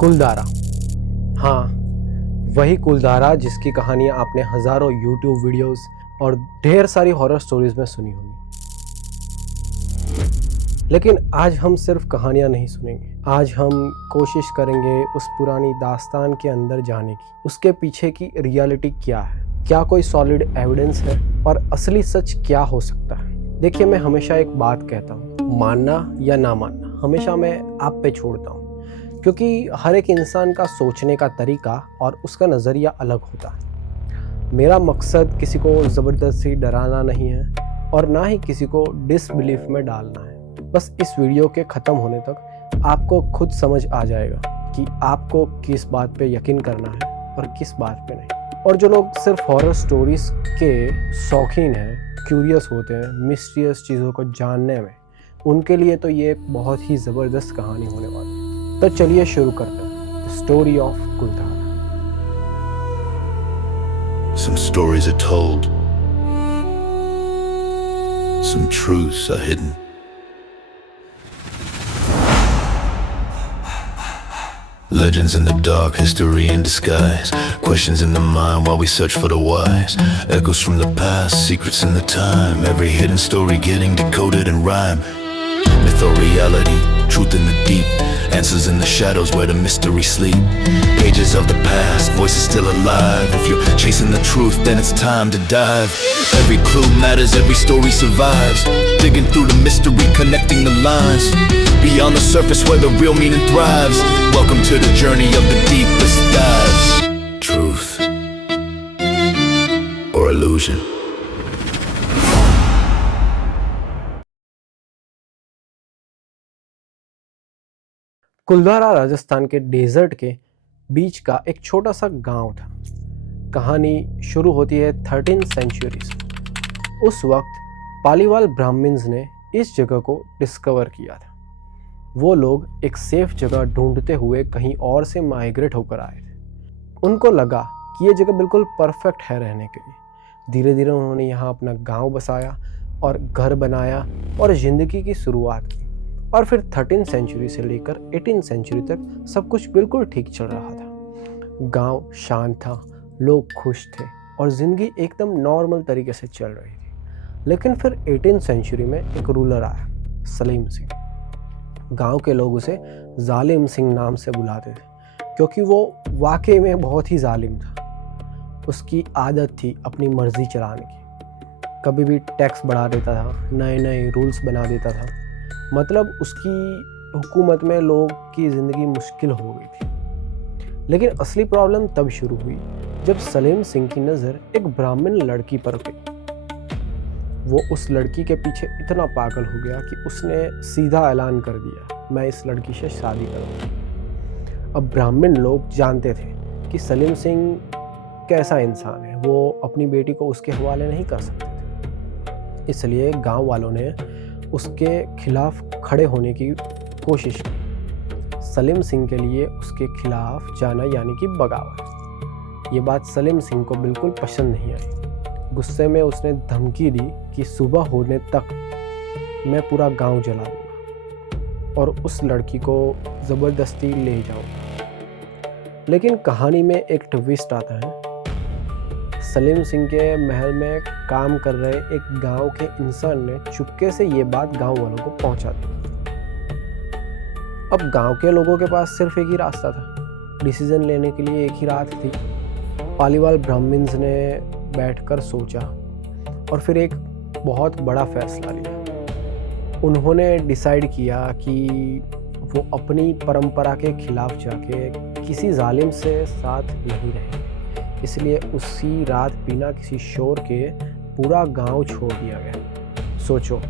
कुलधारा। हाँ, वही कुलधारा जिसकी कहानी आपने हजारों यूट्यूब वीडियोस और ढेर सारी हॉरर स्टोरीज में सुनी होगी। लेकिन आज हम सिर्फ कहानियां नहीं सुनेंगे। आज हम कोशिश करेंगे उस पुरानी दास्तान के अंदर जाने की, उसके पीछे की रियलिटी क्या है, क्या कोई सॉलिड एविडेंस है और असली सच क्या हो सकता है। देखिए, मैं हमेशा एक बात कहता हूँ, मानना या ना मानना हमेशा मैं आप पे छोड़ता हूँ, क्योंकि हर एक इंसान का सोचने का तरीका और उसका नज़रिया अलग होता है। मेरा मकसद किसी को ज़बरदस्ती डराना नहीं है और ना ही किसी को डिसबिलीफ में डालना है। बस इस वीडियो के ख़त्म होने तक आपको खुद समझ आ जाएगा कि आपको किस बात पे यकीन करना है और किस बात पे नहीं। और जो लोग सिर्फ हॉरर स्टोरीज़ के शौकीन हैं, क्यूरियस होते हैं मिस्टीरियस चीज़ों को जानने में, उनके लिए तो ये एक बहुत ही ज़बरदस्त कहानी होने वाली है। तो चलिए शुरू करते हैं the story of Kuldhara. Some stories are told, some truths are hidden. Legends in the dark, history in disguise. Questions in the mind while we search for the whys. Echoes from the past, secrets in the time. Every hidden story getting decoded in rhyme. Myth or reality, truth in the deep. Answers in the shadows where the mystery sleep. Pages of the past, voices still alive. If you're chasing the truth, then it's time to dive. Every clue matters, every story survives. Digging through the mystery, connecting the lines. Beyond the surface where the real meaning thrives. Welcome to the journey of the deepest dives. Truth or illusion. कुलधारा राजस्थान के desert के बीच का एक छोटा सा गांव था। कहानी शुरू होती है 13th सेंचुरी से। उस वक्त पालीवाल ब्राह्मण्स ने इस जगह को डिस्कवर किया था। वो लोग एक सेफ जगह ढूंढते हुए कहीं और से माइग्रेट होकर आए थे। उनको लगा कि ये जगह बिल्कुल परफेक्ट है रहने के लिए। धीरे धीरे उन्होंने यहाँ अपना गांव बसाया और घर बनाया और ज़िंदगी की शुरुआत की। और फिर 13th सेंचुरी से लेकर 18th सेंचुरी तक सब कुछ बिल्कुल ठीक चल रहा था। गांव शांत था, लोग खुश थे और ज़िंदगी एकदम नॉर्मल तरीके से चल रही थी। लेकिन फिर 18th सेंचुरी में एक रूलर आया, सलीम सिंह। गांव के लोग उसे जालिम सिंह नाम से बुलाते थे, क्योंकि वो वाकई में बहुत ही जालिम था। उसकी आदत थी अपनी मर्जी चलाने की। कभी भी टैक्स बढ़ा देता था, नए नए रूल्स बना देता था। मतलब उसकी हुकूमत में लोग की ज़िंदगी मुश्किल हो गई थी। लेकिन असली प्रॉब्लम तब शुरू हुई जब सलीम सिंह की नज़र एक ब्राह्मण लड़की पर गई। वो उस लड़की के पीछे इतना पागल हो गया कि उसने सीधा ऐलान कर दिया, मैं इस लड़की से शादी करूँगा। अब ब्राह्मण लोग जानते थे कि सलीम सिंह कैसा इंसान है, वो अपनी बेटी को उसके हवाले नहीं कर सकते थे। इसलिए गांव वालों ने उसके खिलाफ खड़े होने की कोशिश की। सलीम सिंह के लिए उसके खिलाफ जाना यानी कि बगावत। ये बात सलीम सिंह को बिल्कुल पसंद नहीं आई। गुस्से में उसने धमकी दी कि सुबह होने तक मैं पूरा गांव जला दूंगा और उस लड़की को ज़बरदस्ती ले जाऊंगा। लेकिन कहानी में एक ट्विस्ट आता है। सलीम सिंह के महल में काम कर रहे एक गांव के इंसान ने चुपके से ये बात गांव वालों को पहुंचा दी। अब गांव के लोगों के पास सिर्फ एक ही रास्ता था, डिसीजन लेने के लिए एक ही रात थी। पालीवाल ब्राह्मण्स ने बैठकर सोचा और फिर एक बहुत बड़ा फैसला लिया। उन्होंने डिसाइड किया कि वो अपनी परंपरा के खिलाफ जाके किसी जालिम से साथ नहीं रहेंगे। इसलिए उसी रात बिना किसी शोर के पूरा गांव छोड़ दिया गया। सोचो,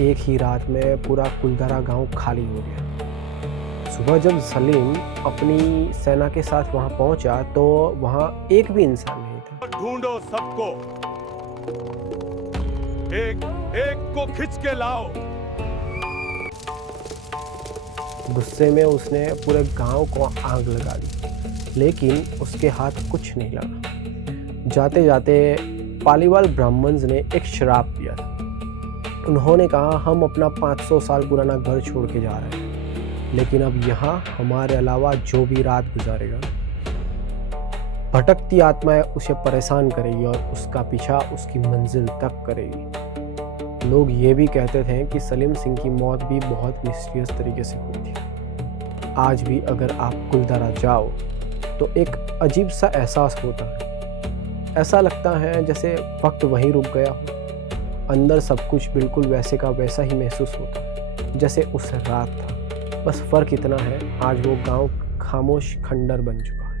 एक ही रात में पूरा कुलधारा गांव खाली हो गया। सुबह जब सलीम अपनी सेना के साथ वहां पहुंचा तो वहां एक भी इंसान नहीं था। ढूंढो सबको, एक एक को खिंच के लाओ। गुस्से में उसने पूरे गांव को आग लगा दी, लेकिन उसके हाथ कुछ नहीं लगा। जाते जाते पालीवाल ब्राह्मण्स ने एक शराब पिया था। उन्होंने कहा, हम अपना 500 साल पुराना घर छोड़ के जा रहे हैं, लेकिन अब यहाँ हमारे अलावा जो भी रात गुजारेगा, भटकती आत्माएं उसे परेशान करेगी और उसका पीछा उसकी मंजिल तक करेगी। लोग ये भी कहते थे कि सलीम सिंह की मौत भी बहुत मिस्टीरियस तरीके से हुई थी। आज भी अगर आप कुलधारा जाओ तो एक अजीब सा एहसास होता है। ऐसा लगता है जैसे वक्त वहीं रुक गया हो। अंदर सब कुछ बिल्कुल वैसे का वैसा ही महसूस होता है जैसे उस रात था। बस फ़र्क इतना है, आज वो गांव खामोश खंडर बन चुका है।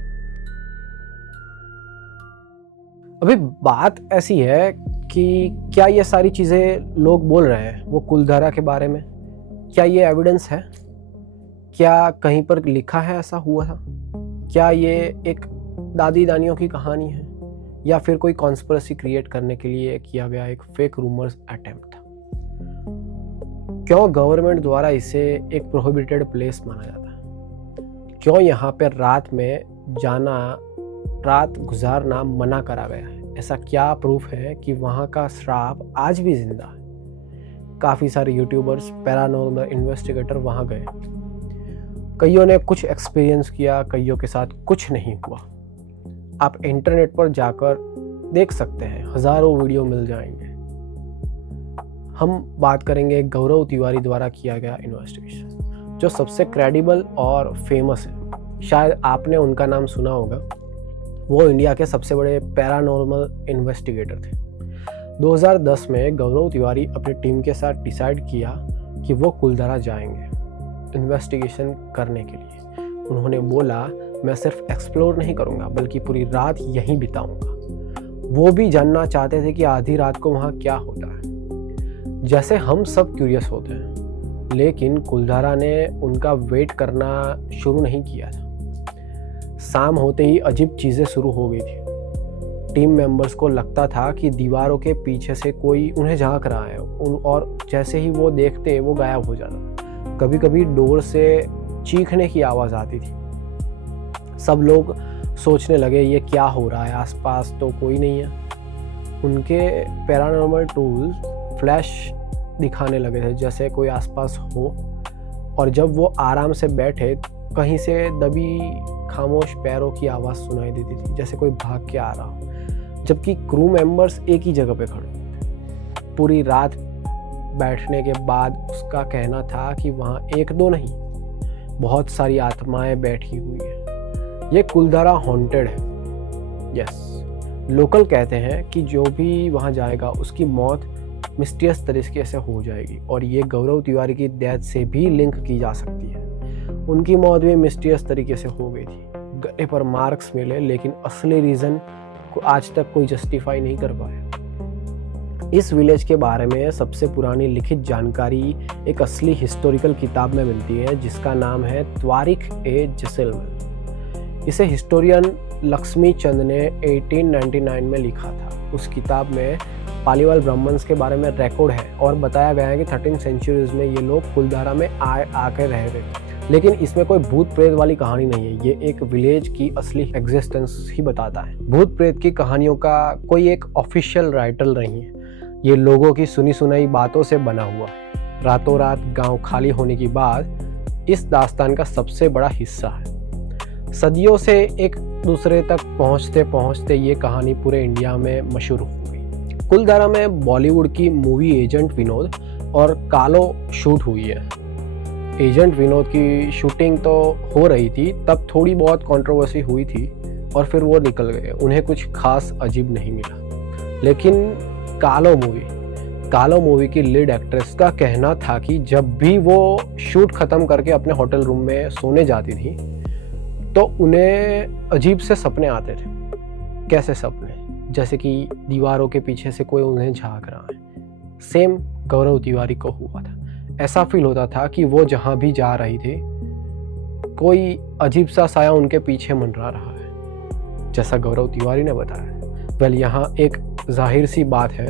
अभी बात ऐसी है कि क्या ये सारी चीज़ें लोग बोल रहे हैं वो कुलधारा के बारे में, क्या ये एविडेंस है? क्या कहीं पर लिखा है ऐसा हुआ था? क्या ये एक दादी दानियों की कहानी है या फिर कोई कॉन्स्पिरेसी क्रिएट करने के लिए किया गया एक फेक रूमर्स अटेम्प्ट था? क्यों गवर्नमेंट द्वारा इसे एक प्रोहिबिटेड प्लेस माना जाता है? क्यों यहाँ पर रात में जाना, रात गुजारना मना करा गया है? ऐसा क्या प्रूफ है कि वहाँ का श्राप आज भी जिंदा है? काफ़ी सारे यूट्यूबर्स, पैरानॉर्मल इन्वेस्टिगेटर वहाँ गए। कईयों ने कुछ एक्सपीरियंस किया, कईयों के साथ कुछ नहीं हुआ। आप इंटरनेट पर जाकर देख सकते हैं, हज़ारों वीडियो मिल जाएंगे। हम बात करेंगे गौरव तिवारी द्वारा किया गया इन्वेस्टिगेशन, जो सबसे क्रेडिबल और फेमस है। शायद आपने उनका नाम सुना होगा। वो इंडिया के सबसे बड़े पैरानॉर्मल इन्वेस्टिगेटर थे। 2010 में गौरव तिवारी अपनी टीम के साथ डिसाइड किया कि वो कुलधारा जाएंगे इन्वेस्टिगेशन करने के लिए। उन्होंने बोला, मैं सिर्फ एक्सप्लोर नहीं करूंगा बल्कि पूरी रात यहीं बिताऊंगा। वो भी जानना चाहते थे कि आधी रात को वहाँ क्या होता है, जैसे हम सब क्यूरियस होते हैं। लेकिन कुलधारा ने उनका वेट करना शुरू नहीं किया था। शाम होते ही अजीब चीज़ें शुरू हो गई थी। टीम मेंबर्स को लगता था कि दीवारों के पीछे से कोई उन्हें झांक रहा है और जैसे ही वो देखते वो गायब हो जाता। कभी कभी डोर से चीखने की आवाज़ आती थी। सब लोग सोचने लगे ये क्या हो रहा है, आसपास तो कोई नहीं है। उनके पैरानॉर्मल टूल्स फ्लैश दिखाने लगे थे जैसे कोई आसपास हो, और जब वो आराम से बैठे कहीं से दबी खामोश पैरों की आवाज़ सुनाई देती थी जैसे कोई भाग के आ रहा हो, जबकि क्रू मेंबर्स एक ही जगह पे खड़े थे। पूरी रात बैठने के बाद उसका कहना था कि वहाँ एक दो नहीं, बहुत सारी आत्माएं बैठी हुई है। ये कुलधारा हॉन्टेड है। यस, लोकल कहते हैं कि जो भी वहाँ जाएगा उसकी मौत मिस्टीरियस तरीके से हो जाएगी, और ये गौरव तिवारी की डेथ से भी लिंक की जा सकती है। उनकी मौत भी मिस्टीरियस तरीके से हो गई थी। गले पर मार्क्स मिले, लेकिन असली रीज़न को आज तक कोई जस्टिफाई नहीं कर पाया। इस विलेज के बारे में सबसे पुरानी लिखित जानकारी एक असली हिस्टोरिकल किताब में मिलती है जिसका नाम है तारीख ए जैसलमेर। इसे हिस्टोरियन लक्ष्मी चंद ने 1899 में लिखा था। उस किताब में पालीवाल ब्राह्मण्स के बारे में रिकॉर्ड है और बताया गया है कि 13th सेंचुरीज में ये लोग कुलधारा में आकर रह गए। लेकिन इसमें कोई भूत प्रेत वाली कहानी नहीं है। ये एक विलेज की असली एग्जिस्टेंस ही बताता है। भूत प्रेत की कहानियों का कोई एक ऑफिशियल राइटर नहीं है। ये लोगों की सुनी सुनाई बातों से बना हुआ है। रातों रात गांव खाली होने के बाद इस दास्तान का सबसे बड़ा हिस्सा है। सदियों से एक दूसरे तक पहुंचते पहुंचते ये कहानी पूरे इंडिया में मशहूर हो गई। कुलधारा में बॉलीवुड की मूवी एजेंट विनोद और कालो शूट हुई है। एजेंट विनोद की शूटिंग तो हो रही थी, तब थोड़ी बहुत कंट्रोवर्सी हुई थी और फिर वो निकल गए। उन्हें कुछ खास अजीब नहीं मिला। लेकिन कालो मूवी की लीड एक्ट्रेस का कहना था कि जब भी वो शूट ख़त्म करके अपने होटल रूम में सोने जाती थी तो उन्हें अजीब से सपने आते थे। कैसे सपने? जैसे कि दीवारों के पीछे से कोई उन्हें झांक रहा है। सेम गौरव तिवारी को हुआ था। ऐसा फील होता था कि वो जहाँ भी जा रही थी कोई अजीब सा साया उनके पीछे मंडरा रहा है, जैसा गौरव तिवारी ने बताया। वेल, यहाँ एक जाहिर सी बात है,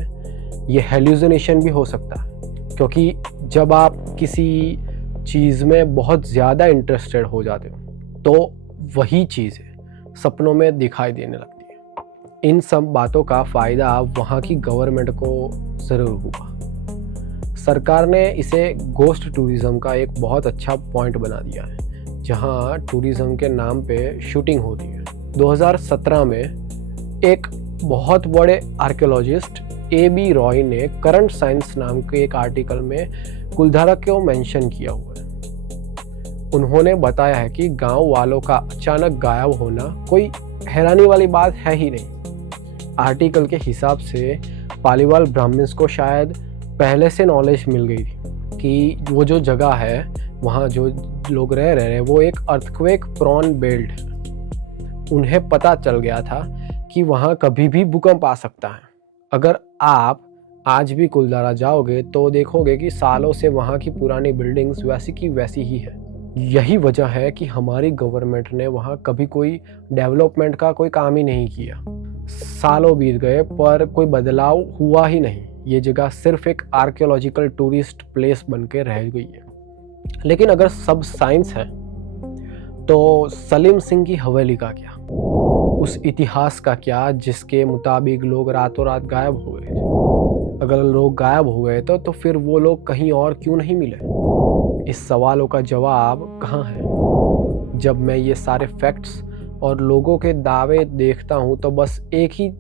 ये हेल्यूसिनेशन भी हो सकता है, क्योंकि जब आप किसी चीज़ में बहुत ज़्यादा इंटरेस्टेड हो जाते हो तो वही चीज़ें सपनों में दिखाई देने लगती है। इन सब बातों का फ़ायदा वहाँ की गवर्नमेंट को ज़रूर हुआ। सरकार ने इसे गोस्ट टूरिज्म का एक बहुत अच्छा पॉइंट बना दिया है, जहां टूरिज्म के नाम पे शूटिंग होती है। 2017 में एक बहुत बड़े आर्कियोलॉजिस्ट A.B. रॉय ने करंट साइंस नाम के एक आर्टिकल में कुलधारा को मेंशन किया हुआ है। उन्होंने बताया है कि गांव वालों का अचानक गायब होना कोई हैरानी वाली बात है ही नहीं। आर्टिकल के हिसाब से पालीवाल ब्राह्मण्स को शायद पहले से नॉलेज मिल गई थी कि वो जो जगह है, वहाँ जो लोग रह रहे हैं, वो एक अर्थक्वेक प्रोन बेल्ट है। उन्हें पता चल गया था कि वहाँ कभी भी भूकंप आ सकता है। अगर आप आज भी कुलधारा जाओगे तो देखोगे कि सालों से वहाँ की पुरानी बिल्डिंग्स वैसी की वैसी ही है। यही वजह है कि हमारी गवर्नमेंट ने वहाँ कभी कोई डेवलपमेंट का कोई काम ही नहीं किया। सालों बीत गए पर कोई बदलाव हुआ ही नहीं। ये जगह सिर्फ एक आर्कियोलॉजिकल टूरिस्ट प्लेस बन के रह गई है। लेकिन अगर सब साइंस है तो सलीम सिंह की हवेली का क्या, उस इतिहास का क्या जिसके मुताबिक लोग रातों रात गायब हो गए थे? अगर लोग गायब हो गए तो फिर वो लोग कहीं और क्यों नहीं मिले? इस सवालों का जवाब कहाँ है? जब मैं ये सारे फैक्ट्स और लोगों के दावे देखता हूँ तो बस एक ही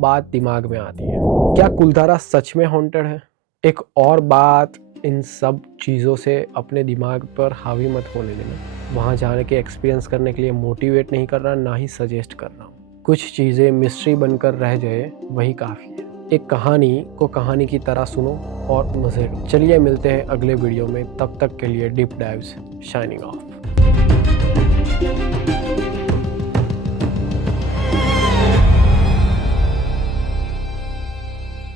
बात दिमाग में आती है, क्या कुलधारा सच में हॉन्टेड है? एक और बात, इन सब चीज़ों से अपने दिमाग पर हावी मत होने देना। वहाँ जाने के एक्सपीरियंस करने के लिए मोटिवेट नहीं कर रहा, ना ही सजेस्ट कर रहा हूँ। कुछ चीज़ें मिस्ट्री बनकर रह जाए वही काफ़ी है। एक कहानी को कहानी की तरह सुनो और मज़े लो। चलिए मिलते हैं अगले वीडियो में, तब तक के लिए डीप डाइव्स शाइनिंग ऑफ।